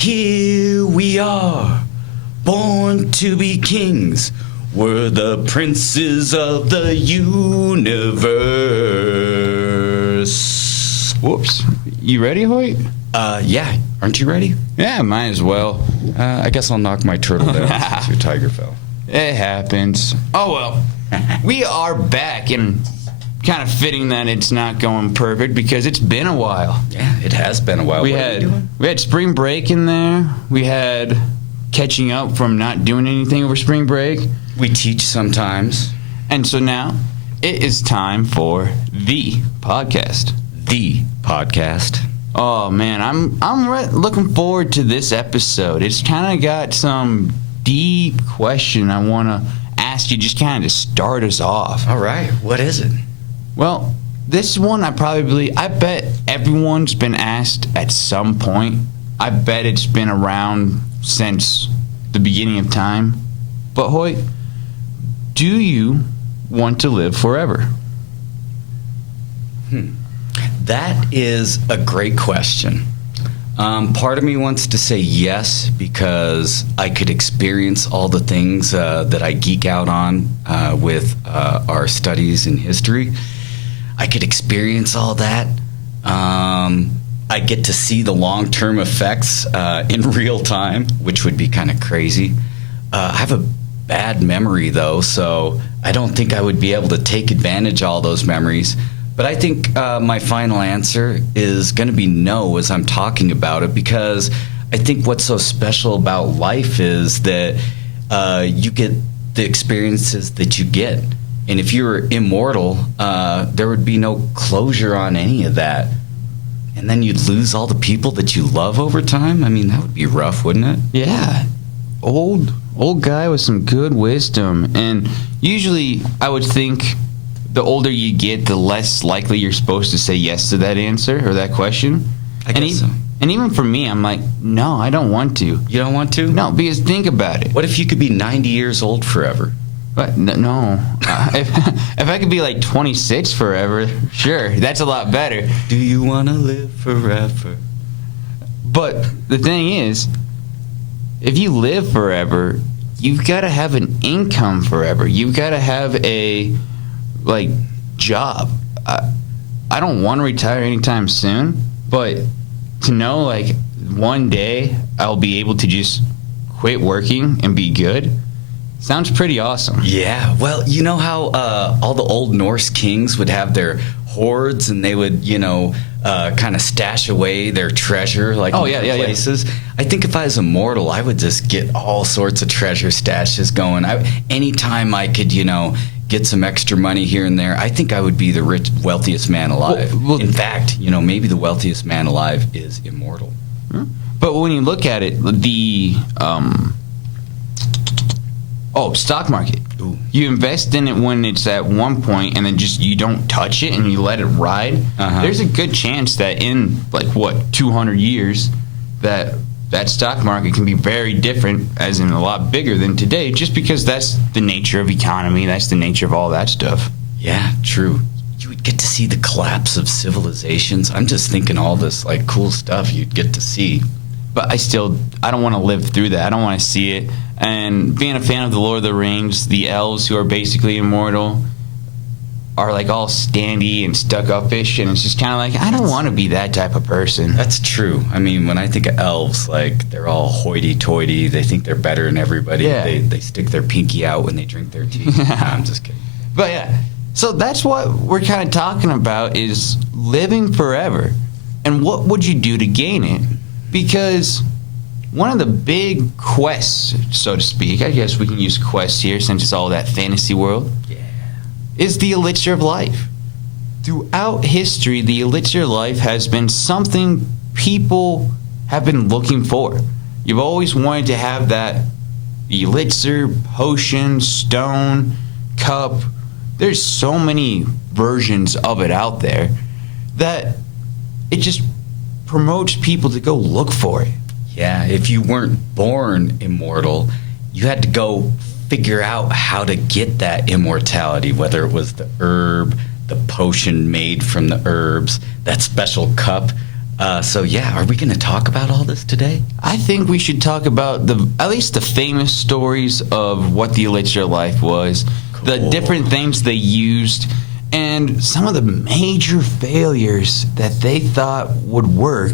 Here we are, born to be kings. We're the princes of the universe. Whoops. You ready, Hoit? Yeah. Aren't you ready? Yeah, might as well. I guess I'll knock my turtle down since your tiger fell. It happens. Oh, well. We are back, and kind of fitting that it's not going perfect because it's been a while. Yeah, it has been a while. We had spring break in there. We had catching up from not doing anything over spring break. We teach sometimes. And so now it is time for the podcast. The podcast. Oh man, I'm looking forward to this episode. It's kind of got some deep question I want to ask you, just kind of to start us off. All right, what is it? Well, this one I bet everyone's been asked at some point. I bet it's been around since the beginning of time. But Hoyt, do you want to live forever? That is a great question. Part of me wants to say yes because I could experience all the things that I geek out on with our studies in history. I could experience all that. I get to see the long-term effects in real time, which would be kind of crazy. I have a bad memory, though, so I don't think I would be able to take advantage of all those memories. But I think my final answer is going to be no as I'm talking about it, because I think what's so special about life is that you get the experiences that you get. And if you were immortal, there would be no closure on any of that. And then you'd lose all the people that you love over time. I mean, that would be rough, wouldn't it? Yeah. Old guy with some good wisdom. And usually I would think the older you get, the less likely you're supposed to say yes to that answer or that question. I guess so. And even for me, I'm like, no, I don't want to. You don't want to? No, because think about it. What if you could be 90 years old forever? But no. If I could be like 26 forever, sure, that's a lot better. Do you want to live forever? But the thing is, if you live forever, you've got to have an income forever. You've got to have a job. I don't want to retire anytime soon, but to know one day I'll be able to just quit working and be good sounds pretty awesome. Yeah. Well, you know how all the old Norse kings would have their hoards and they would, kind of stash away their treasure places? Yeah. I think if I was immortal, I would just get all sorts of treasure stashes going. Anytime I could, get some extra money here and there, I think I would be the wealthiest man alive. In fact, maybe the wealthiest man alive is immortal. But when you look at it, the stock market. Ooh. You invest in it when it's at one point, and then just you don't touch it and you let it ride. Uh-huh. There's a good chance that in 200 years, that stock market can be very different, as in a lot bigger than today, just because that's the nature of economy. That's the nature of all that stuff. Yeah, true. You would get to see the collapse of civilizations. I'm just thinking all this cool stuff you'd get to see. But I don't want to live through that. I don't want to see it. And being a fan of the Lord of the Rings, the elves who are basically immortal are all standy and stuck-up-ish, and it's just kind of I don't want to be that type of person. That's true. I mean, when I think of elves, they're all hoity-toity. They think they're better than everybody. Yeah. They stick their pinky out when they drink their tea. No, I'm just kidding. But yeah, so that's what we're kind of talking about, is living forever. And what would you do to gain it? Because one of the big quests, so to speak, I guess we can use quests here since it's all that fantasy world, is the elixir of life. Throughout history, the elixir of life has been something people have been looking for. You've always wanted to have that elixir, potion, stone, cup. There's so many versions of it out there that it just promotes people to go look for it. Yeah, if you weren't born immortal, you had to go figure out how to get that immortality, whether it was the herb, the potion made from the herbs, that special cup. So yeah, are we going to talk about all this today? I think we should talk about at least the famous stories of what the elixir of life was, the different things they used, and some of the major failures that they thought would work.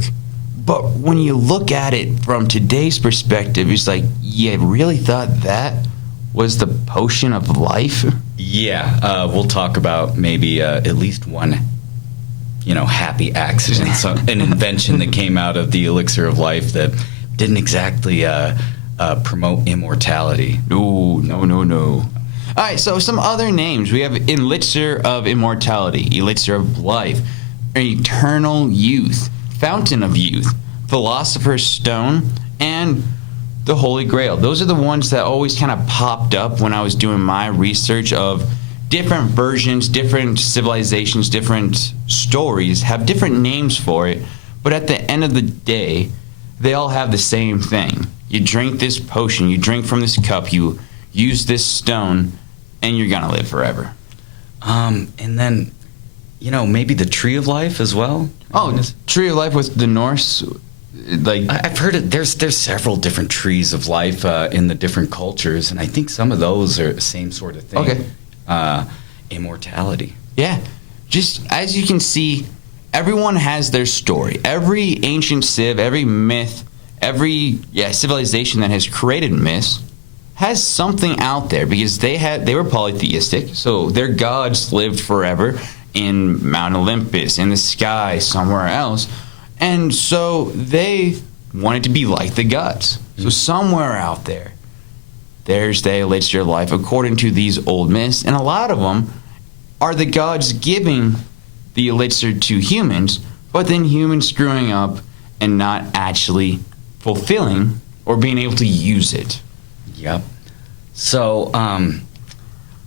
But when you look at it from today's perspective, it's like, you really thought that was the potion of life? Yeah, we'll talk about maybe at least one, happy accident, an invention that came out of the elixir of life that didn't exactly promote immortality. No. All right, so some other names. We have elixir of immortality, elixir of life, eternal youth, fountain of youth, philosopher's stone, and the Holy Grail. Those are the ones that always kind of popped up when I was doing my research of different versions, different civilizations, different stories have different names for it, but at the end of the day, they all have the same thing. You drink this potion, you drink from this cup, you use this stone, and you're gonna live forever. And then, maybe the tree of life as well. Oh, tree of life with the Norse, I've heard it. There's several different trees of life in the different cultures, and I think some of those are the same sort of thing. Okay. Immortality. Yeah. Just as you can see, everyone has their story. Every ancient civ, every myth, every civilization that has created myths has something out there because they were polytheistic, so their gods lived forever in Mount Olympus, in the sky, somewhere else. And so they wanted to be like the gods. So somewhere out there, there's the elixir of life according to these old myths. And a lot of them are the gods giving the elixir to humans, but then humans screwing up and not actually fulfilling or being able to use it. Yep. So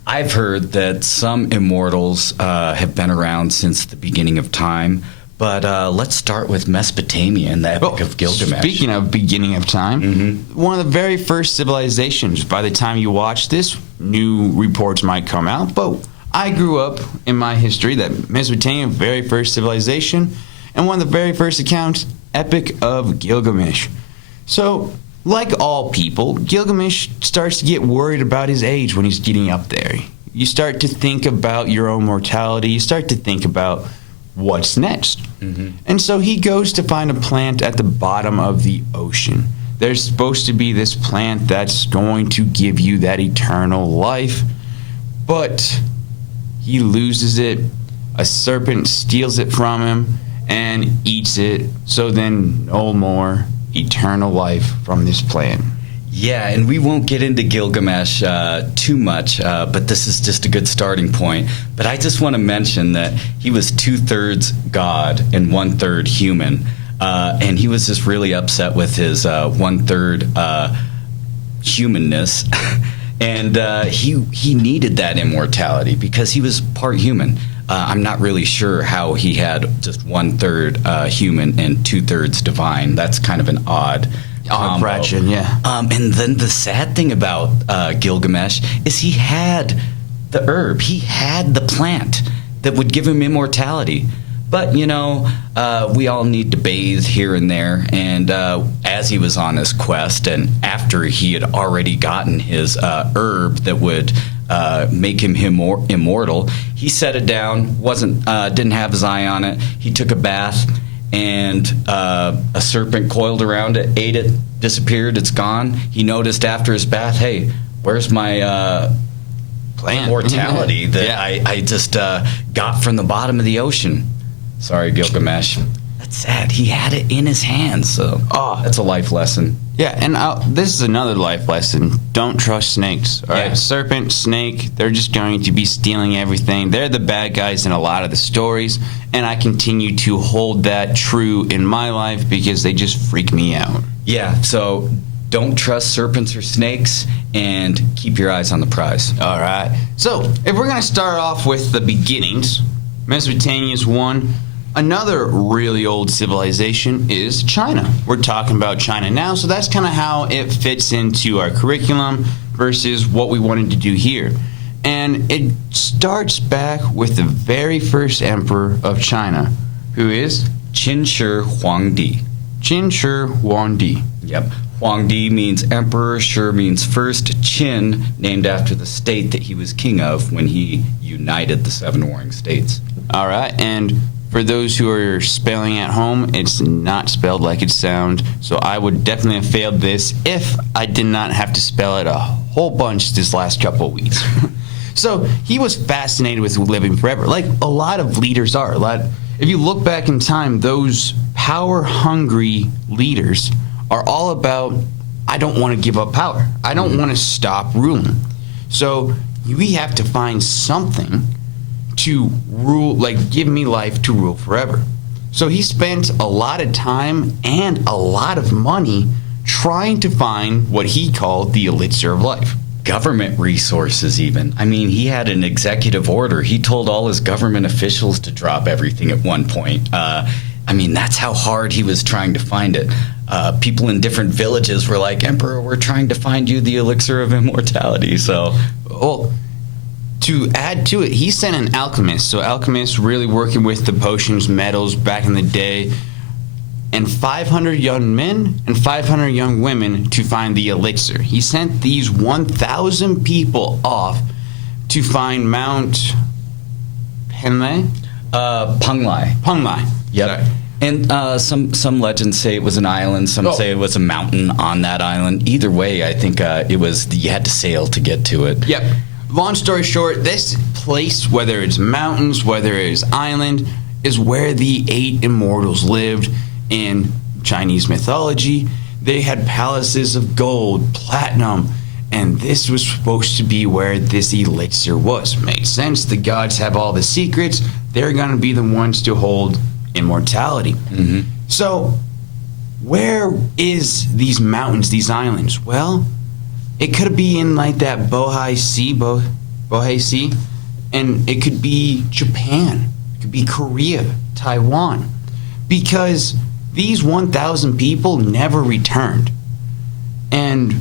I've heard that some immortals have been around since the beginning of time. But let's start with Mesopotamia and the Epic of Gilgamesh. Speaking of beginning of time, one of the very first civilizations, by the time you watch this, new reports might come out, but I grew up in my history that Mesopotamia, very first civilization, and one of the very first accounts, Epic of Gilgamesh. So, like all people, Gilgamesh starts to get worried about his age when he's getting up there. You start to think about your own mortality, you start to think about what's next. And so he goes to find a plant at the bottom of the ocean. There's supposed to be this plant that's going to give you that eternal life, but he loses it. A serpent steals it from him and eats it, so then no more eternal life from this plant. Yeah, and we won't get into Gilgamesh too much, but this is just a good starting point. But I just want to mention that he was 2/3 god and 1/3 human, and he was just really upset with his 1/3 humanness, and he needed that immortality because he was part human. I'm not really sure how he had just 1/3 human and 2/3 divine. That's kind of an odd fraction, yeah. And then the sad thing about Gilgamesh is he had the herb, he had the plant that would give him immortality. But, we all need to bathe here and there. And as he was on his quest and after he had already gotten his herb that would make him immortal, he set it down, didn't have his eye on it. He took a bath, and a serpent coiled around it, ate it, disappeared, it's gone. He noticed after his bath, hey, where's my plant immortality that I just got from the bottom of the ocean? Sorry, Gilgamesh. That's sad. He had it in his hands, so that's a life lesson. Yeah, and this is another life lesson. Don't trust snakes. All right, serpent, snake, they're just going to be stealing everything. They're the bad guys in a lot of the stories, and I continue to hold that true in my life because they just freak me out. Yeah, so don't trust serpents or snakes, and keep your eyes on the prize. All right. So, if we're going to start off with the beginnings, Mesopotamia is one. Another really old civilization is China. We're talking about China now, so that's kind of how it fits into our curriculum versus what we wanted to do here. And it starts back with the very first emperor of China, who is Qin Shi Huangdi. Qin Shi Huangdi. Yep. Huangdi means emperor, Shi means first, Qin named after the state that he was king of when he united the 7 warring states. All right, and for those who are spelling at home, it's not spelled like it sounds, so I would definitely have failed this if I did not have to spell it a whole bunch this last couple of weeks. So he was fascinated with living forever, like a lot of leaders are. If you look back in time, those power-hungry leaders are all about, I don't want to give up power. I don't want to stop ruling. So we have to find something to rule, like give me life to rule forever. So he spent a lot of time and a lot of money trying to find what he called the elixir of life. Government resources even. I mean, he had an executive order. He told all his government officials to drop everything at one point. I mean, that's how hard he was trying to find it. People in different villages were like, Emperor, we're trying to find you the elixir of immortality. So, well, to add to it, he sent an alchemist. So alchemists really working with the potions, metals back in the day, and 500 young men and 500 young women to find the elixir. He sent these 1,000 people off to find Mount Penlai? Penglai. Penglai. Yep. Sorry. And some legends say it was an island. Some say it was a mountain on that island. Either way, I think it was you had to sail to get to it. Yep. Long story short, this place, whether it's mountains, whether it's island, is where the 8 immortals lived in Chinese mythology. They had palaces of gold, platinum, and this was supposed to be where this elixir was. Made sense. The gods have all the secrets. They're going to be the ones to hold immortality. Mm-hmm. So, where is these mountains, these islands? Well, it could be in like that Bohai Sea, and it could be Japan, it could be Korea, Taiwan, because these 1,000 people never returned. And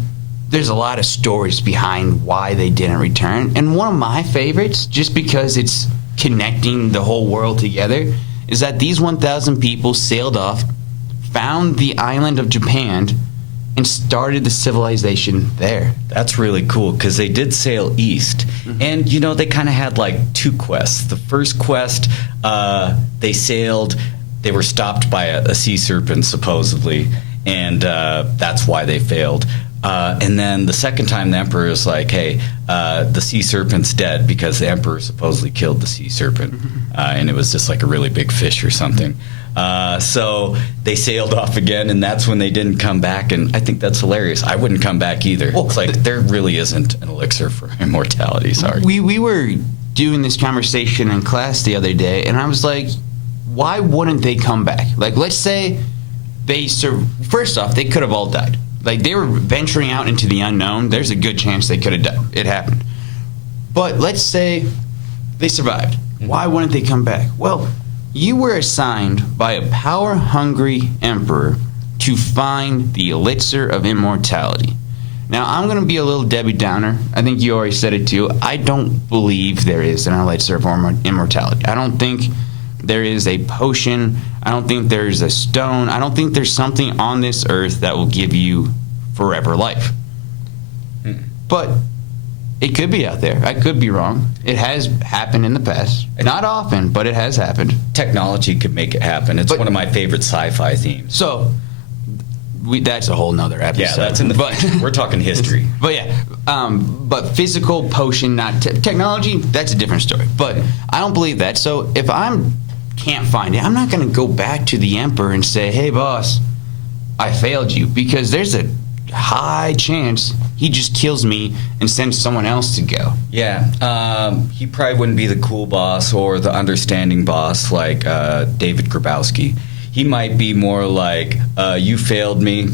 there's a lot of stories behind why they didn't return. And one of my favorites, just because it's connecting the whole world together, is that these 1,000 people sailed off, found the island of Japan, and started the civilization there. That's really cool because they did sail east. Mm-hmm. And, you know, they kind of had like 2 quests. The first quest, they sailed, they were stopped by a sea serpent, supposedly, and that's why they failed. And then the second time, the emperor is like, hey, the sea serpent's dead because the emperor supposedly killed the sea serpent. And it was just like a really big fish or something. So they sailed off again, and that's when they didn't come back. And I think that's hilarious. I wouldn't come back either. Well, it's like there really isn't an elixir for immortality. Sorry. We were doing this conversation in class the other day, and I was like, why wouldn't they come back? Like, let's say first off, they could have all died. Like, they were venturing out into the unknown. There's a good chance they could have died. It happened. But let's say they survived. Why wouldn't they come back? Well, you were assigned by a power-hungry emperor to find the elixir of immortality. Now, I'm going to be a little Debbie Downer. I think you already said it too. I don't believe there is an elixir of immortality. I don't think there is a potion. I don't think there's a stone. I don't think there's something on this earth that will give you forever life. But it could be out there. I could be wrong. It has happened in the past. Not often, but it has happened. Technology could make it happen. It's one of my favorite sci-fi themes. So, that's a whole nother episode. Yeah, that's in the future. We're talking history. But yeah, but physical potion, not technology, that's a different story. But I don't believe that. So if can't find it, I'm not going to go back to the emperor and say, hey, boss, I failed you, because there's a high chance he just kills me and sends someone else to go. Yeah, he probably wouldn't be the cool boss or the understanding boss like David Grabowski. He might be more like, you failed me,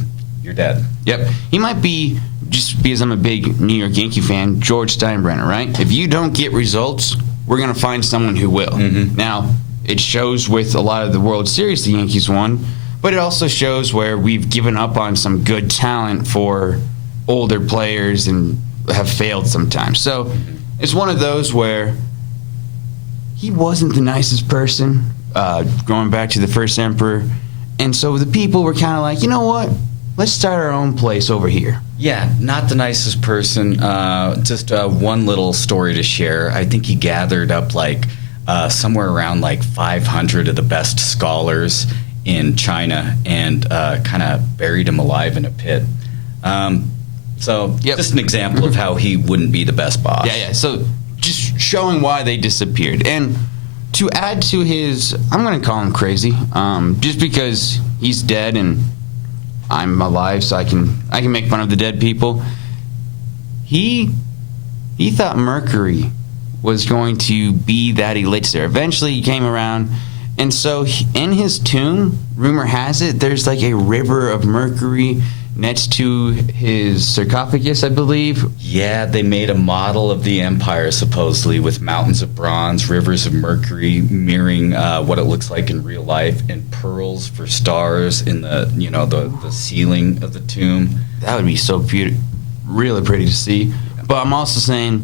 you're dead. Yep. He might be, just because I'm a big New York Yankee fan, George Steinbrenner, right? If you don't get results, we're going to find someone who will. Mm-hmm. Now, it shows with a lot of the World Series the Yankees won, but it also shows where we've given up on some good talent for older players and have failed sometimes. So it's one of those where he wasn't the nicest person. going back to the first emperor. And so the people were kind of like, you know what? Let's start our own place over here. Yeah, not the nicest person. Just one little story to share. I think he gathered up like somewhere around like 500 of the best scholars in China and kind of buried them alive in a pit. Just an example of how he wouldn't be the best boss. Yeah. So just showing why they disappeared. And to add to his, I'm going to call him crazy, just because he's dead and I'm alive, so I can make fun of the dead people. He thought mercury was going to be that elixir. Eventually, he came around, and so in his tomb, rumor has it, there's like a river of mercury next to his sarcophagus, I believe. Yeah, they made a model of the empire supposedly with mountains of bronze, rivers of mercury mirroring what it looks like in real life, and pearls for stars in the the ceiling of the tomb. That would be so beautiful, really pretty to see. But I'm also saying,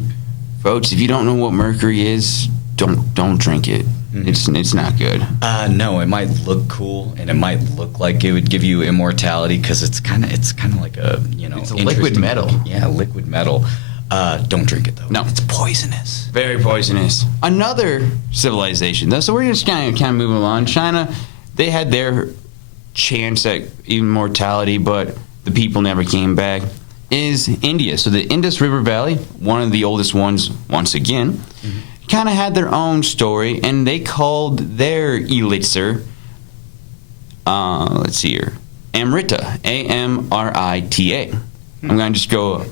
folks, if you don't know what mercury is, don't drink it. Mm-hmm. It's not good. No, it might look cool and it might look like it would give you immortality because it's kind of like a it's a liquid metal. Yeah, liquid metal. Don't drink it though. No, it's poisonous. Very poisonous. Another civilization though. So we're just kind of moving along. China, they had their chance at immortality, but the people never came back. Is India. So the Indus River Valley, one of the oldest ones, once again. Mm-hmm. Kind of had their own story, and they called their elixir, let's see here, Amrita, Amrita. I'm going to just go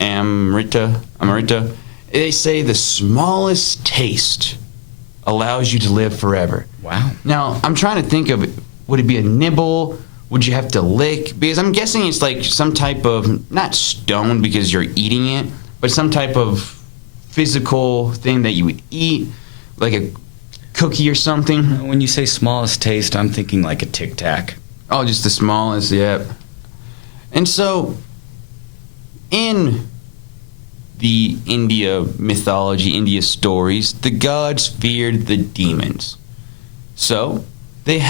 Amrita. They say the smallest taste allows you to live forever. Wow. Now, I'm trying to think of it. Would it be a nibble? Would you have to lick? Because I'm guessing it's like some type of, not stone because you're eating it, but some type of physical thing that you would eat, like a cookie or something. When you say smallest taste, I'm thinking like a Tic Tac. Oh, just the smallest, yeah. And so, in the India mythology, India stories, the gods feared the demons. So, they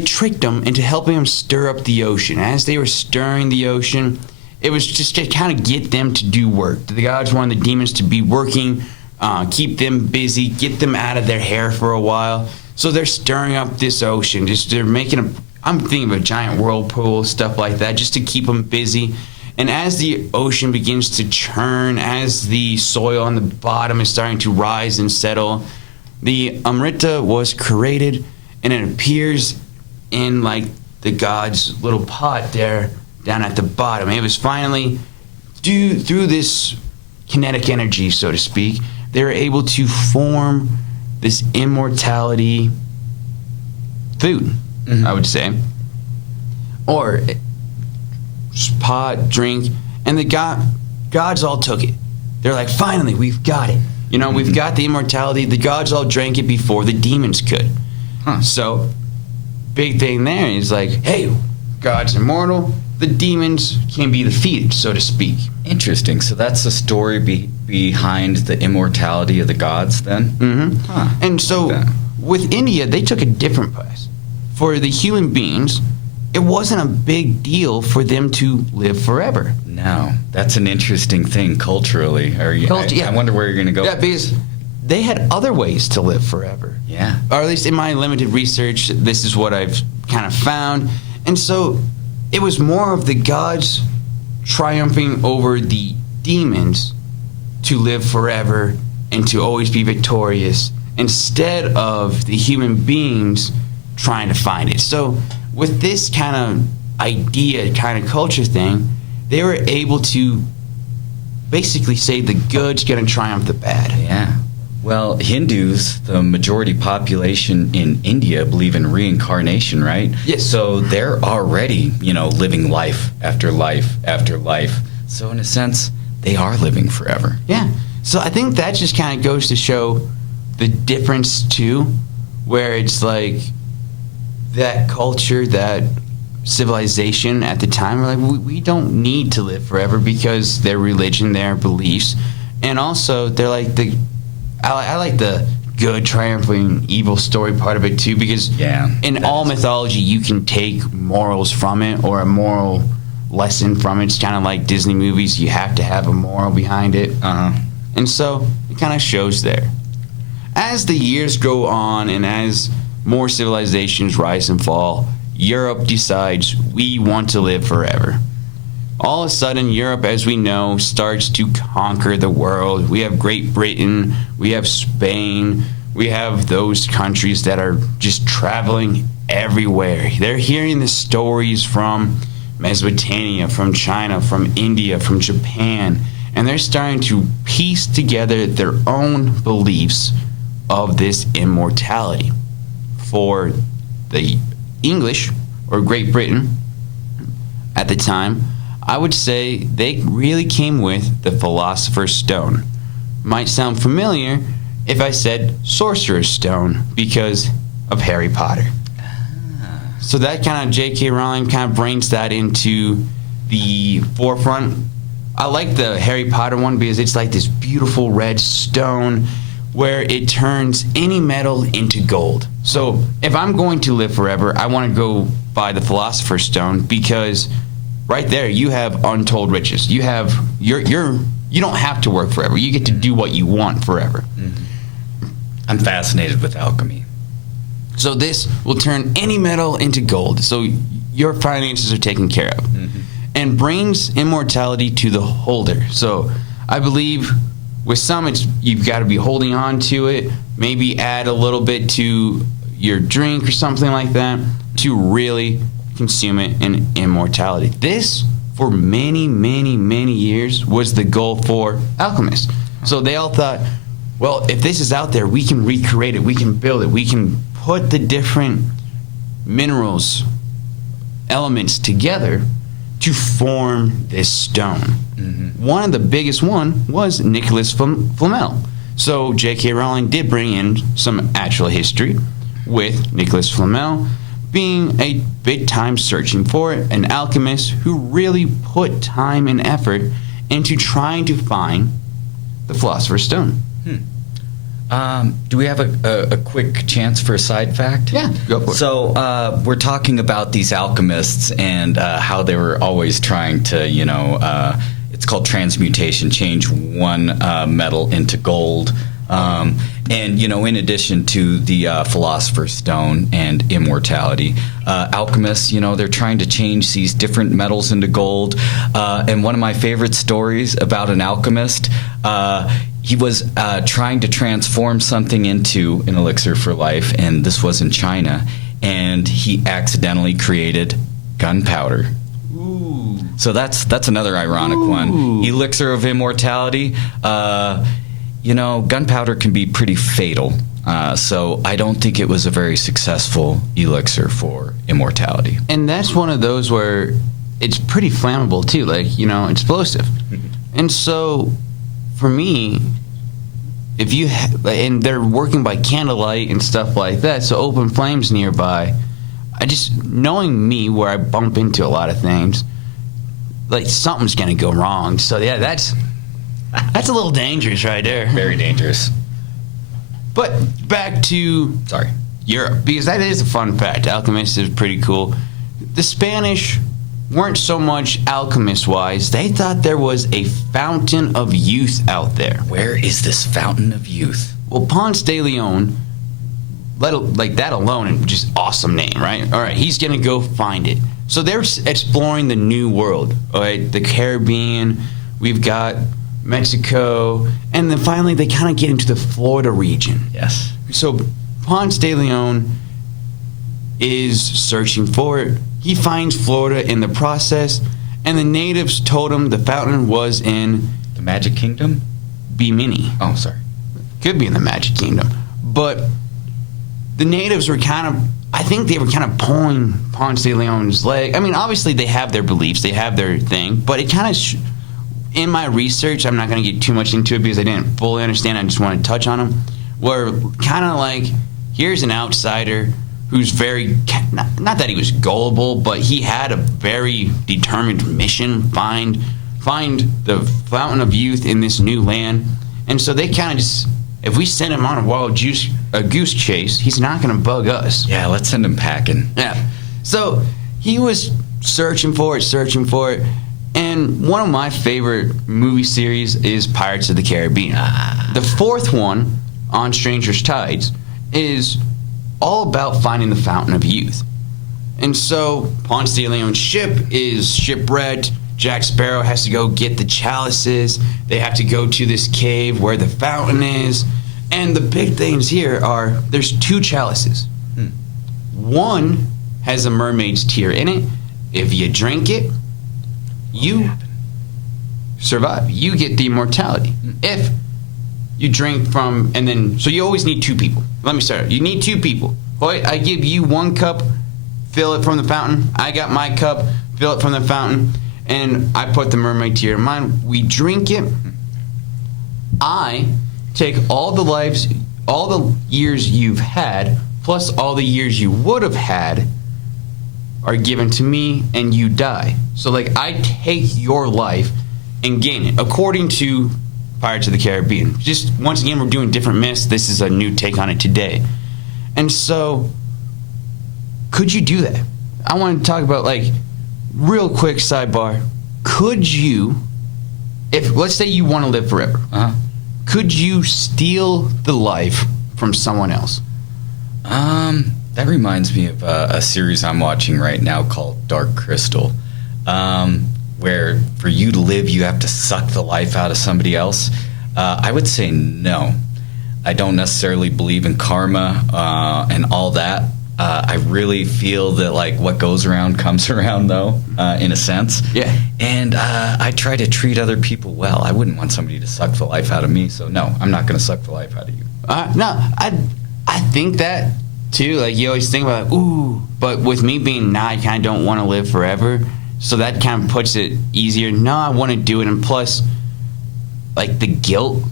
tricked them into helping them stir up the ocean. As they were stirring the ocean, it was just to kind of get them to do work. The gods wanted the demons to be working, keep them busy, get them out of their hair for a while. So they're stirring up this ocean. They're making I'm thinking of a giant whirlpool, stuff like that, just to keep them busy. And as the ocean begins to churn, as the soil on the bottom is starting to rise and settle, the Amrita was created, and it appears in like the god's little pot there, down at the bottom. It was finally, through this kinetic energy, so to speak, they were able to form this immortality food, I would say. Or pot, drink, and the gods all took it. They're like, finally, we've got it. We've got the immortality. The gods all drank it before the demons could. So, big thing there is like, hey, God's immortal. The demons can be defeated, so to speak. Interesting. So that's the story behind the immortality of the gods, then? Mm-hmm. Huh. And so with India, they took a different path. For the human beings, it wasn't a big deal for them to live forever. No, that's an interesting thing culturally. I wonder where you're going to go. Yeah, because they had other ways to live forever. Yeah. Or at least in my limited research, this is what I've kind of found. And so it was more of the gods triumphing over the demons to live forever and to always be victorious, instead of the human beings trying to find it. So with this kind of idea, kind of culture thing, they were able to basically say the good's going to triumph the bad. Yeah. Well, Hindus, the majority population in India, believe in reincarnation, right? Yes. So they're already, living life after life after life. So in a sense, they are living forever. Yeah. So I think that just kind of goes to show the difference, too, where it's like that culture, that civilization at the time, we're like, we don't need to live forever because their religion, their beliefs, and also they're like I like the good triumphing evil story part of it too, because in all mythology you can take morals from it or a moral lesson from it. It's kind of like Disney movies, you have to have a moral behind it. And so it kind of shows there. As the years go on and as more civilizations rise and fall, Europe decides we want to live forever. All of a sudden, Europe, as we know, starts to conquer the world. We have Great Britain, we have Spain, we have those countries that are just traveling everywhere. They're hearing the stories from Mesopotamia, from China, from India, from Japan, and they're starting to piece together their own beliefs of this immortality. For the English, or Great Britain, at the time, I would say they really came with the Philosopher's Stone. Might sound familiar if I said Sorcerer's Stone because of Harry Potter. So that kind of J.K. Rowling kind of brings that into the forefront. I like the Harry Potter one because it's like this beautiful red stone where it turns any metal into gold. So if I'm going to live forever, I want to go buy the Philosopher's Stone because right there you have untold riches. You have you don't have to work forever. You get to do what you want forever. I'm fascinated with alchemy. So this will turn any metal into gold. So your finances are taken care of. And brings immortality to the holder. So I believe with some, you've got to be holding on to it. Maybe add a little bit to your drink or something like that to really consume it in immortality. This, for many, many, many years, was the goal for alchemists. So they all thought, well, if this is out there, we can recreate it, we can build it, we can put the different minerals, elements together to form this stone. One of the biggest one was Nicholas Flamel. So J.K. Rowling did bring in some actual history with Nicholas Flamel being a big time searching for it, an alchemist who really put time and effort into trying to find the Philosopher's Stone. Do we have a quick chance for a side fact? Yeah, go for it. So we're talking about these alchemists and how they were always trying to, it's called transmutation, change one metal into gold. And, in addition to the Philosopher's Stone and immortality, alchemists, they're trying to change these different metals into gold. And one of my favorite stories about an alchemist, he was trying to transform something into an elixir for life, and this was in China, and he accidentally created gunpowder. Ooh. So that's another ironic one. Elixir of immortality. Gunpowder can be pretty fatal. So I don't think it was a very successful elixir for immortality. And that's one of those where it's pretty flammable too, explosive. And so for me, if you and they're working by candlelight and stuff like that, so open flames nearby, knowing me where I bump into a lot of things, like something's gonna go wrong. So yeah, that's a little dangerous right there. Very dangerous. But back to Europe, because that is a fun fact. Alchemists is pretty cool. The Spanish weren't so much alchemist-wise. They thought there was a fountain of youth out there. Where is this fountain of youth? Well, Ponce de Leon, like that alone, is just awesome name, right? All right, he's going to go find it. So they're exploring the New World, all right? The Caribbean, we've got Mexico, and then finally they kind of get into the Florida region. Yes. So Ponce de Leon is searching for it. He finds Florida in the process, and the natives told him the fountain was in the Magic Kingdom? Bimini. Oh, sorry. Could be in the Magic Kingdom. But the natives were I think they were kind of pulling Ponce de Leon's leg. I mean, obviously they have their beliefs, they have their thing, but it kind of, in my research, I'm not going to get too much into it because I didn't fully understand, I just want to touch on them, where kind of like, here's an outsider who's very, not that he was gullible, but he had a very determined mission, find the fountain of youth in this new land. And so they kind of just if we send him on a goose chase, he's not going to bug us. Yeah, let's send him packing. Yeah. So he was searching for it. And one of my favorite movie series is Pirates of the Caribbean. The fourth one, On Stranger's Tides, is all about finding the Fountain of Youth. And so Ponce de Leon's ship is shipwrecked. Jack Sparrow has to go get the chalices. They have to go to this cave where the fountain is. And the big things here are there's 2 chalices. One has a mermaid's tear in it. If you drink it, you survive. You get the immortality. If you drink from, and then, so you always need 2 people. Let me start. You need 2 people. Hoyt, I give you 1 cup, fill it from the fountain. I got my cup, fill it from the fountain. And I put the mermaid tear in mine. We drink it. I take all the years you've had, plus all the years you would have had, are given to me, and you die. So, like, I take your life and gain it, according to Pirates of the Caribbean. Just, once again, we're doing different myths. This is a new take on it today. And so, could you do that? I want to talk about, like, real quick sidebar. Could you, if let's say you want to live forever, could you steal the life from someone else? That reminds me of a series I'm watching right now called Dark Crystal, where for you to live, you have to suck the life out of somebody else. I would say no. I don't necessarily believe in karma and all that. I really feel that, like, what goes around comes around, though, in a sense. Yeah. And I try to treat other people well. I wouldn't want somebody to suck the life out of me, so no, I'm not going to suck the life out of you. No, I think that, too. Like, you always think about, like, ooh, but with me being I kind of don't want to live forever, so that kind of puts it easier. No, I want to do it, and plus, like, the guilt.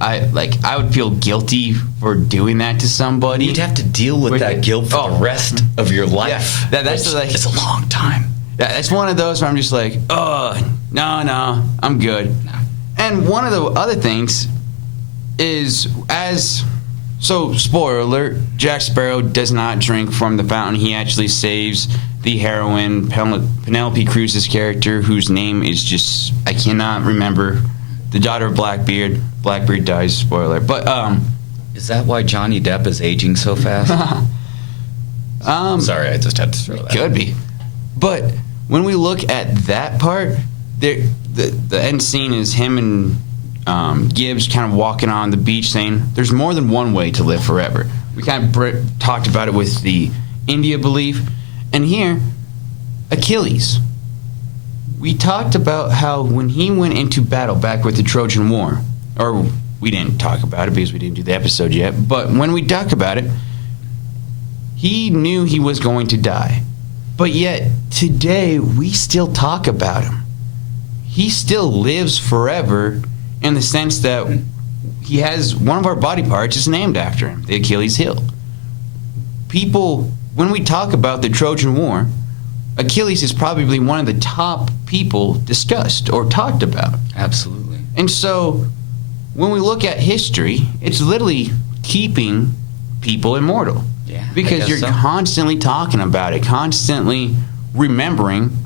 I would feel guilty for doing that to somebody. You'd have to deal with that guilt for the rest of your life. Yeah, that's like, it's a long time. Yeah, that's one of those where I'm just like, oh, no, I'm good. No. And one of the other things is, so spoiler alert, Jack Sparrow does not drink from the fountain. He actually saves the heroine, Penelope Cruz's character, whose name is just, I cannot remember. The daughter of Blackbeard. Blackbeard dies, spoiler. But, is that why Johnny Depp is aging so fast? Sorry, I just had to throw that. Could be. But when we look at that part, the end scene is him and Gibbs kind of walking on the beach saying, there's more than one way to live forever. We kind of talked about it with the India belief. And here, Achilles. We talked about how when he went into battle back with the Trojan War, or we didn't talk about it because we didn't do the episode yet, but when we talk about it, he knew he was going to die. But yet, today, we still talk about him. He still lives forever in the sense that he has one of our body parts is named after him, the Achilles heel. People, when we talk about the Trojan War, Achilles is probably one of the top people discussed or talked about. Absolutely. And so, when we look at history, it's literally keeping people immortal. Yeah. Because you're constantly talking about it, constantly remembering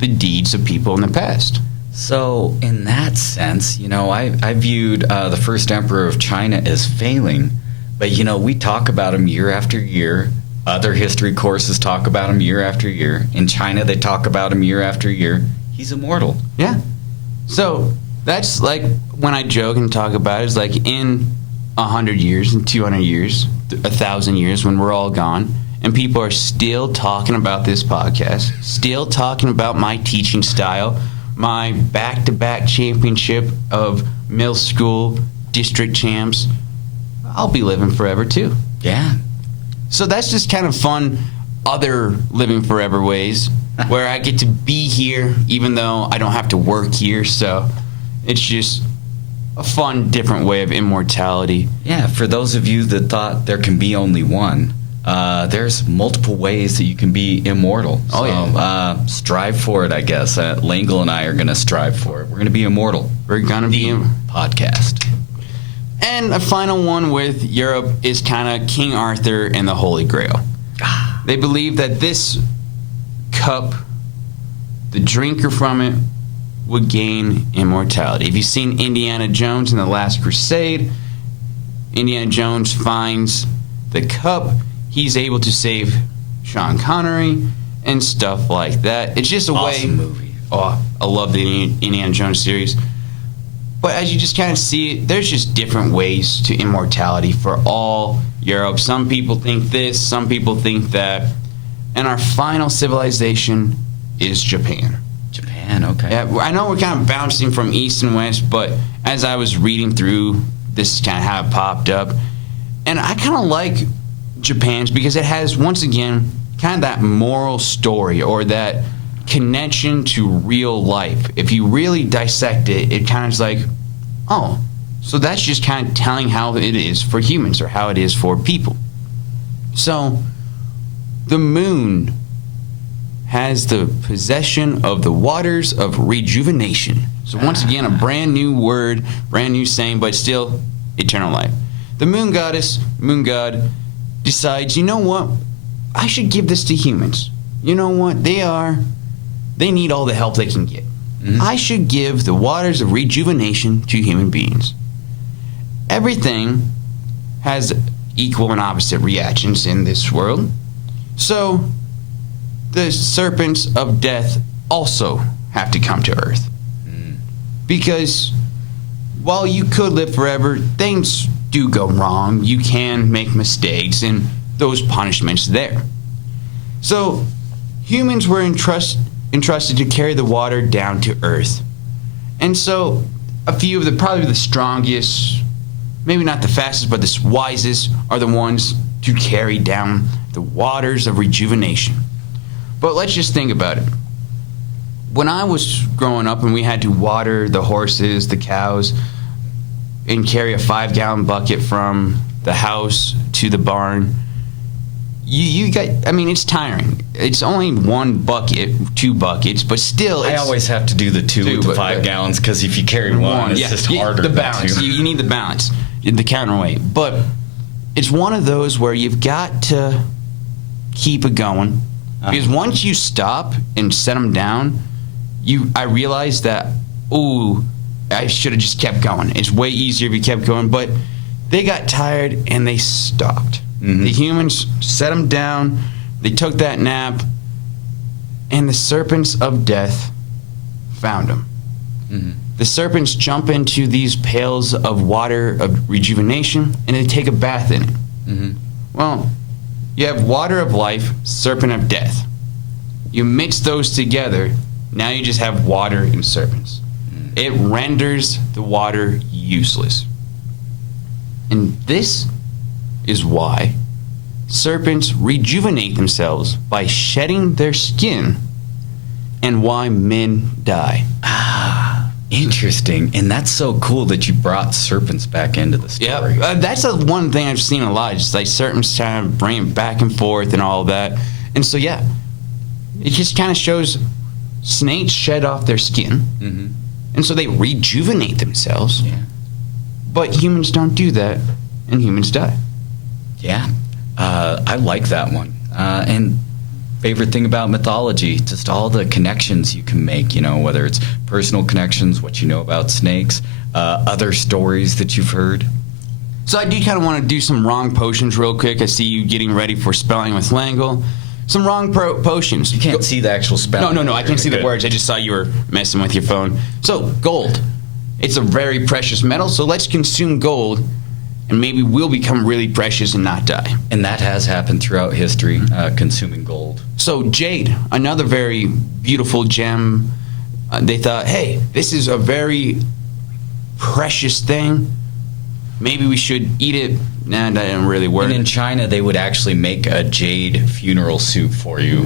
the deeds of people in the past. So, in that sense, I viewed the first emperor of China as failing, but, we talk about him year after year. Other history courses talk about him year after year. In China, they talk about him year after year. He's immortal. Yeah. So that's like when I joke and talk about it, it's like in 100 years, in 200 years, 1,000 years, when we're all gone, and people are still talking about this podcast, still talking about my teaching style, my back-to-back championship of middle school district champs, I'll be living forever too. Yeah. So that's just kind of fun, other living forever ways, where I get to be here even though I don't have to work here. So it's just a fun, different way of immortality. Yeah, for those of you that thought there can be only one, there's multiple ways that you can be immortal. So, strive for it, I guess. Langle and I are going to strive for it. We're going to be immortal. We're going to be podcast. And a final one with Europe is kind of King Arthur and the Holy Grail. They believe that this cup, the drinker from it, would gain immortality. If you've seen Indiana Jones in The Last Crusade, Indiana Jones finds the cup. He's able to save Sean Connery and stuff like that. It's just a Awesome way. movie. Oh, I love the Indiana Jones series. But as you just kind of see it, there's just different ways to immortality for all Europe. Some people think this, some people think that. And our final civilization is Japan. Japan, okay. Yeah, I know we're kind of bouncing from east and west, but as I was reading through, this is kind of how it popped up. And I kind of like Japan's because it has, once again, kind of that moral story or that connection to real life. If you really dissect it, it kind of is like, oh, so that's just kind of telling how it is for humans or how it is for people. So the moon has the possession of the waters of rejuvenation. So once again, a brand new word, brand new saying, but still eternal life. The moon goddess, moon god, decides, you know what? I should give this to humans. You know what? They need all the help they can get. Mm-hmm. I should give the waters of rejuvenation to human beings. Everything has equal and opposite reactions in this world. So the serpents of death also have to come to earth. Because while you could live forever, things do go wrong. You can make mistakes, and those punishments there. So humans were entrusted to carry the water down to earth. And so a few of probably the strongest, maybe not the fastest, but the wisest are the ones to carry down the waters of rejuvenation. But let's just think about it. When I was growing up and we had to water the horses, the cows, and carry a 5-gallon bucket from the house to the barn, it's tiring. It's only one bucket, 2 buckets, but still. I always have to do the 2 with the 5 gallons because if you carry one, it's just harder. The balance. To. You need the balance, the counterweight. But it's one of those where you've got to keep it going. Because once you stop and set them down, I realized that, I should have just kept going. It's way easier if you kept going. But they got tired and they stopped. Mm-hmm. The humans set them down. They took that nap. And the serpents of death found them. Mm-hmm. The serpents jump into these pails of water of rejuvenation and they take a bath in it. Mm-hmm. Well, you have water of life, serpent of death. You mix those together, now you just have water and serpents. It renders the water useless. And this is why serpents rejuvenate themselves by shedding their skin and why men die. Interesting. And that's so cool that you brought serpents back into the story. Yeah, that's the one thing I've seen a lot. Just like serpents trying to bring it back and forth and all that. And so, yeah, it just kind of shows snakes shed off their skin. Mm-hmm. And so they rejuvenate themselves. Yeah. But humans don't do that, and humans die. Yeah. I like that one. And favorite thing about mythology, just all the connections you can make, whether it's personal connections, what you know about snakes, other stories that you've heard. So I do kind of want to do some wrong potions real quick. I see you getting ready for spelling with Langle. Some wrong potions. You can't see the actual spelling. No, I can't see the words. I just saw you were messing with your phone. So, gold. It's a very precious metal, so let's consume gold, and maybe we'll become really precious and not die. And that has happened throughout history, consuming gold. So, jade, another very beautiful gem. They thought, hey, this is a very precious thing. Maybe we should eat it. Nah, that didn't really work. And in China, they would actually make a jade funeral soup for you,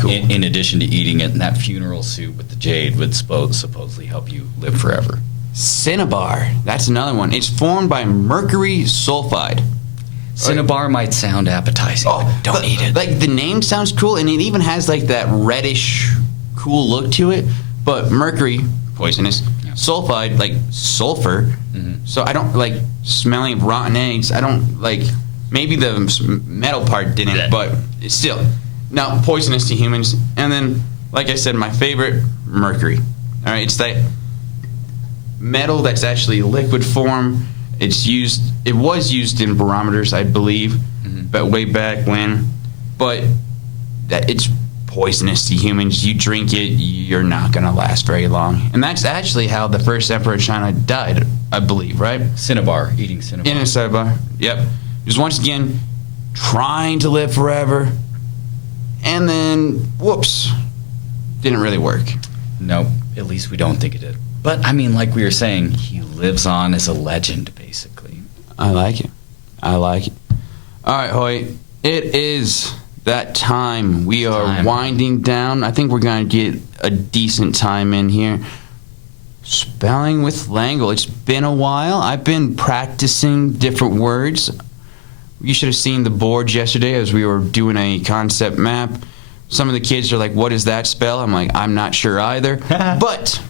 cool. in addition to eating it. And that funeral soup with the jade would supposedly help you live forever. Cinnabar, that's another one. It's formed by mercury sulfide. Cinnabar might sound appetizing. Don't eat it. Like the name sounds cool, and it even has like that reddish, cool look to it. But mercury, poisonous. Sulfide, like sulfur. So I don't like smelling of rotten eggs. I don't like, maybe the metal part didn't, but it's still. No, poisonous to humans. And then, like I said, my favorite, mercury. All right, it's that metal that's actually liquid form. It was used in barometers, I believe, but way back when. But that it's poisonous to humans. You drink it, you're not going to last very long. And that's actually how the first emperor of China died, I believe, right? Cinnabar, eating cinnabar. In a cinnabar, yep. Just once again, trying to live forever, and then, whoops, didn't really work. Nope, at least we don't think it did. But, I mean, like we were saying, he lives on as a legend, basically. I like it. I like it. All right, Hoyt, it is that time. We are winding down. I think we're going to get a decent time in here. Spelling with Langle. It's been a while. I've been practicing different words. You should have seen the board yesterday as we were doing a concept map. Some of the kids are like, what does that spell? I'm like, I'm not sure either. But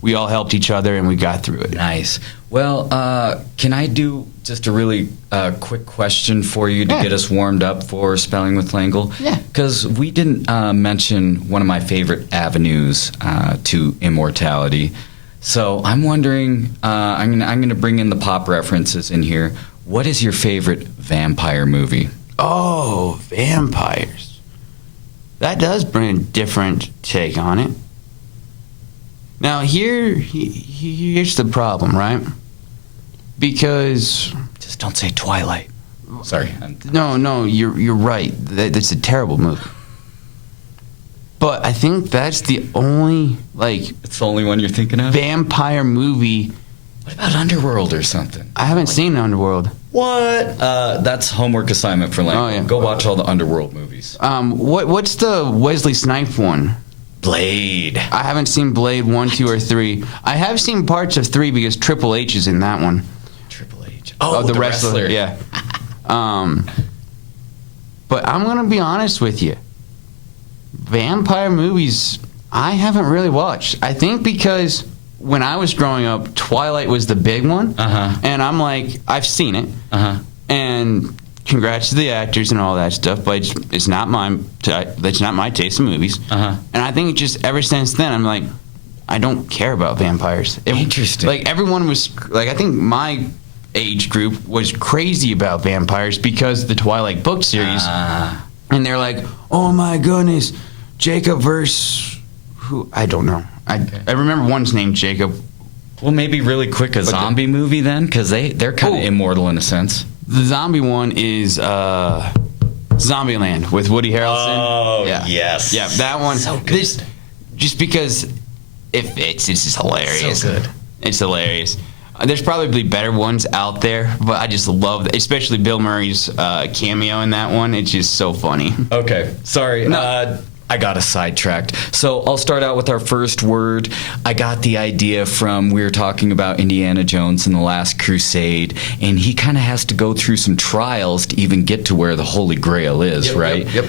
we all helped each other and we got through it. Nice. Well, can I do just a really quick question for you to get us warmed up for Spelling with Langle? Yeah. Because we didn't mention one of my favorite avenues to immortality. So I'm wondering, I'm going to bring in the pop references in here. What is your favorite vampire movie? Oh, vampires. That does bring a different take on it. Now, here's the problem, right? Because... Just don't say Twilight. Sorry. No, you're right. That's a terrible movie. But I think that's the only, like... It's the only one you're thinking of? Vampire movie... What about Underworld or something? I haven't seen Underworld. What? That's homework assignment for Langle. Oh, yeah. Go watch all the Underworld movies. What's the Wesley Snipes one? Blade. I haven't seen Blade 1, 2, or 3. I have seen parts of 3 because Triple H is in that one. Triple H. Oh, the wrestler. Yeah. But I'm going to be honest with you. Vampire movies, I haven't really watched. I think because when I was growing up, Twilight was the big one. And I'm like, I've seen it. And congrats to the actors and all that stuff, but it's not my taste in movies. And I think just ever since then, I'm like, I don't care about vampires. Interesting. Like everyone was like, I think my age group was crazy about vampires because of the Twilight book series. And they're like, oh my goodness, Jacob versus who? I don't know. I remember one's named Jacob. Well, maybe really quick, zombie movie then? Because they're kind of immortal in a sense. The zombie one is Zombieland with Woody Harrelson. Oh, yes. Yeah, that one. So good. Just because it fits, it's just hilarious. So good. It's hilarious. There's probably better ones out there, but I just love that, especially Bill Murray's cameo in that one. It's just so funny. Okay, sorry. No. I got us sidetracked. So I'll start out with our first word. I got the idea from, we were talking about Indiana Jones and the Last Crusade, and he kind of has to go through some trials to even get to where the Holy Grail is, right? Yep.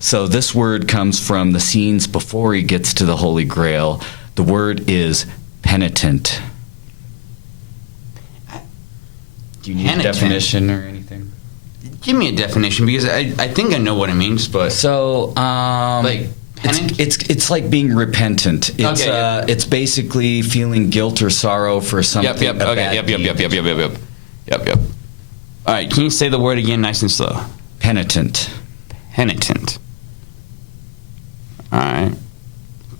So this word comes from the scenes before he gets to the Holy Grail. The word is penitent. Do you need a definition or anything? Give me a definition because I think I know what it means, but so like it's like being repentant. It's it's basically feeling guilt or sorrow for something. Yep. All right, can you say the word again, nice and slow? Penitent. Penitent. All right,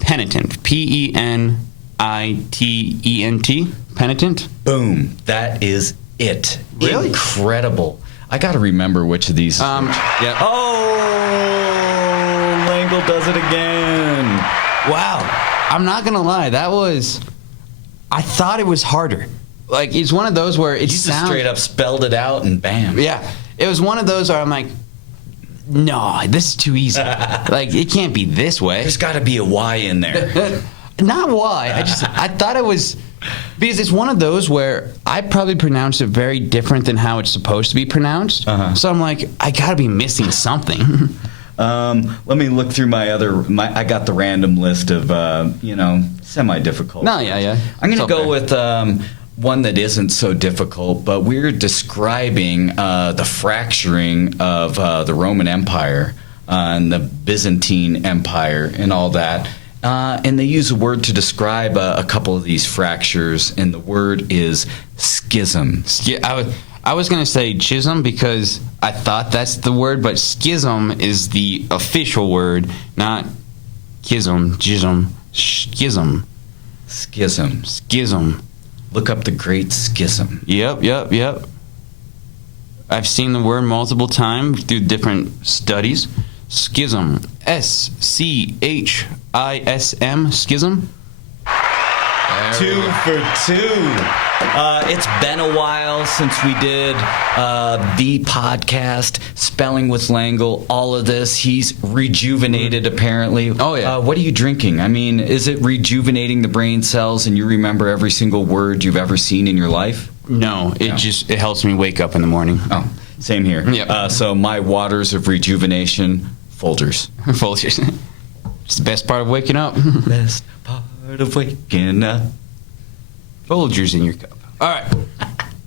penitent. Penitent. Penitent. Boom. That is it. Really? Incredible. I got to remember which of these. Yeah. Oh, Langle does it again. Wow. I'm not gonna lie. I thought it was harder. Like it's one of those where it just straight up spelled it out and bam. Yeah. It was one of those where I'm like, no, this is too easy. Like it can't be this way. There's got to be a Y in there. Not why. I thought it was because it's one of those where I probably pronounced it very different than how it's supposed to be pronounced. So I'm like, I gotta be missing something. Let me look through I got the random list of, semi-difficult. No, yeah. I'm going to It's go okay. with one that isn't so difficult, but we're describing the fracturing of the Roman Empire and the Byzantine Empire and all that. And they use a word to describe a couple of these fractures, and the word is schism. I was going to say schism because I thought that's the word, but schism is the official word, not schism. Schism. Look up the Great Schism. Yep. I've seen the word multiple times through different studies. Schism. SCHISM. Schism. 2 for 2. It's been a while since we did the podcast, Spelling with Langle, all of this. He's rejuvenated, apparently. Oh, yeah. What are you drinking? I mean, is it rejuvenating the brain cells and you remember every single word you've ever seen in your life? No, it helps me wake up in the morning. Oh, same here. Yep. So my waters of rejuvenation, Folgers. Folgers. It's the best part of waking up. Best part of waking up. Folgers in your cup. All right.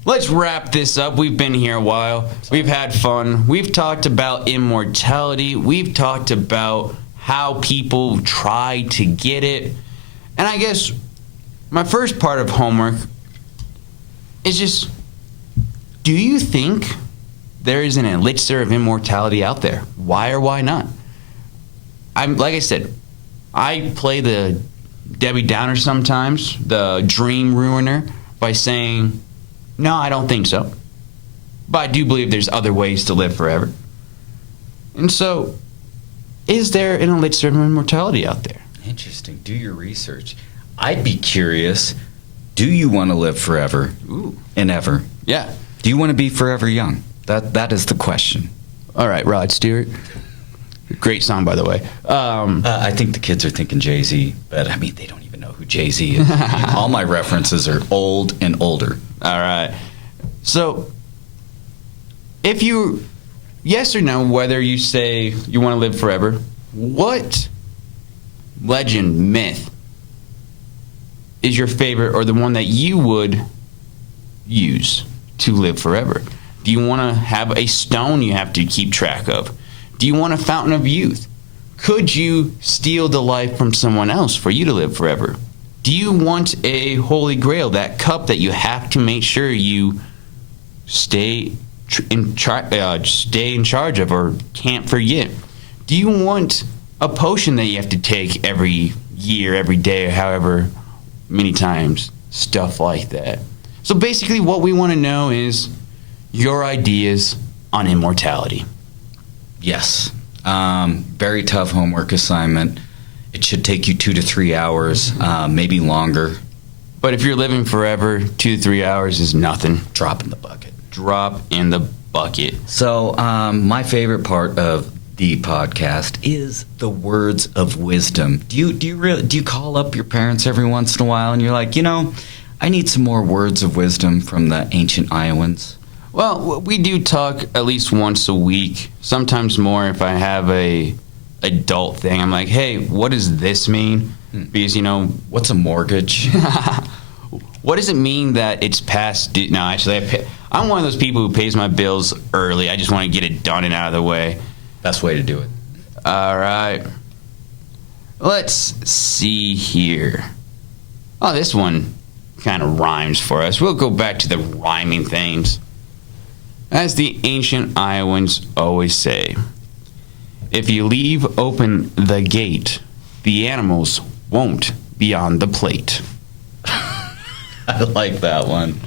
Let's wrap this up. We've been here a while. We've had fun. We've talked about immortality. We've talked about how people try to get it. And I guess my first part of homework is just, do you think there is an elixir of immortality out there? Why or why not? Like I said, I play the Debbie Downer sometimes, the dream ruiner, by saying, no, I don't think so. But I do believe there's other ways to live forever. And so, is there an elixir of immortality out there? Interesting. Do your research. I'd be curious, do you want to live forever and ever? Yeah. Do you want to be forever young? That is the question. All right, Rod Stewart. Great song, by the way. I think the kids are thinking Jay-Z, but I mean, they don't even know who Jay-Z is. All my references are old and older. All right. So, if you, yes or no, whether you say you want to live forever, what legend, myth is your favorite or the one that you would use to live forever? Do you want to have a stone you have to keep track of? Do you want a fountain of youth? Could you steal the life from someone else for you to live forever? Do you want a holy grail, that cup that you have to make sure you stay in charge of or can't forget? Do you want a potion that you have to take every year, every day, or however many times? Stuff like that. So basically what we want to know is your ideas on immortality. Yes. Very tough homework assignment. It should take you 2 to 3 hours, maybe longer. But if you're living forever, 2 to 3 hours is nothing. Drop in the bucket. Drop in the bucket. So my favorite part of the podcast is the words of wisdom. Do you call up your parents every once in a while and you're like, I need some more words of wisdom from the ancient Iowans? Well, we do talk at least once a week, sometimes more if I have a adult thing. I'm like, hey, what does this mean? Because, what's a mortgage? What does it mean that it's past due? No, actually, I'm one of those people who pays my bills early. I just want to get it done and out of the way. Best way to do it. All right. Let's see here. Oh, this one kind of rhymes for us. We'll go back to the rhyming things. As the ancient Iowans always say, if you leave open the gate, the animals won't be on the plate. I like that one.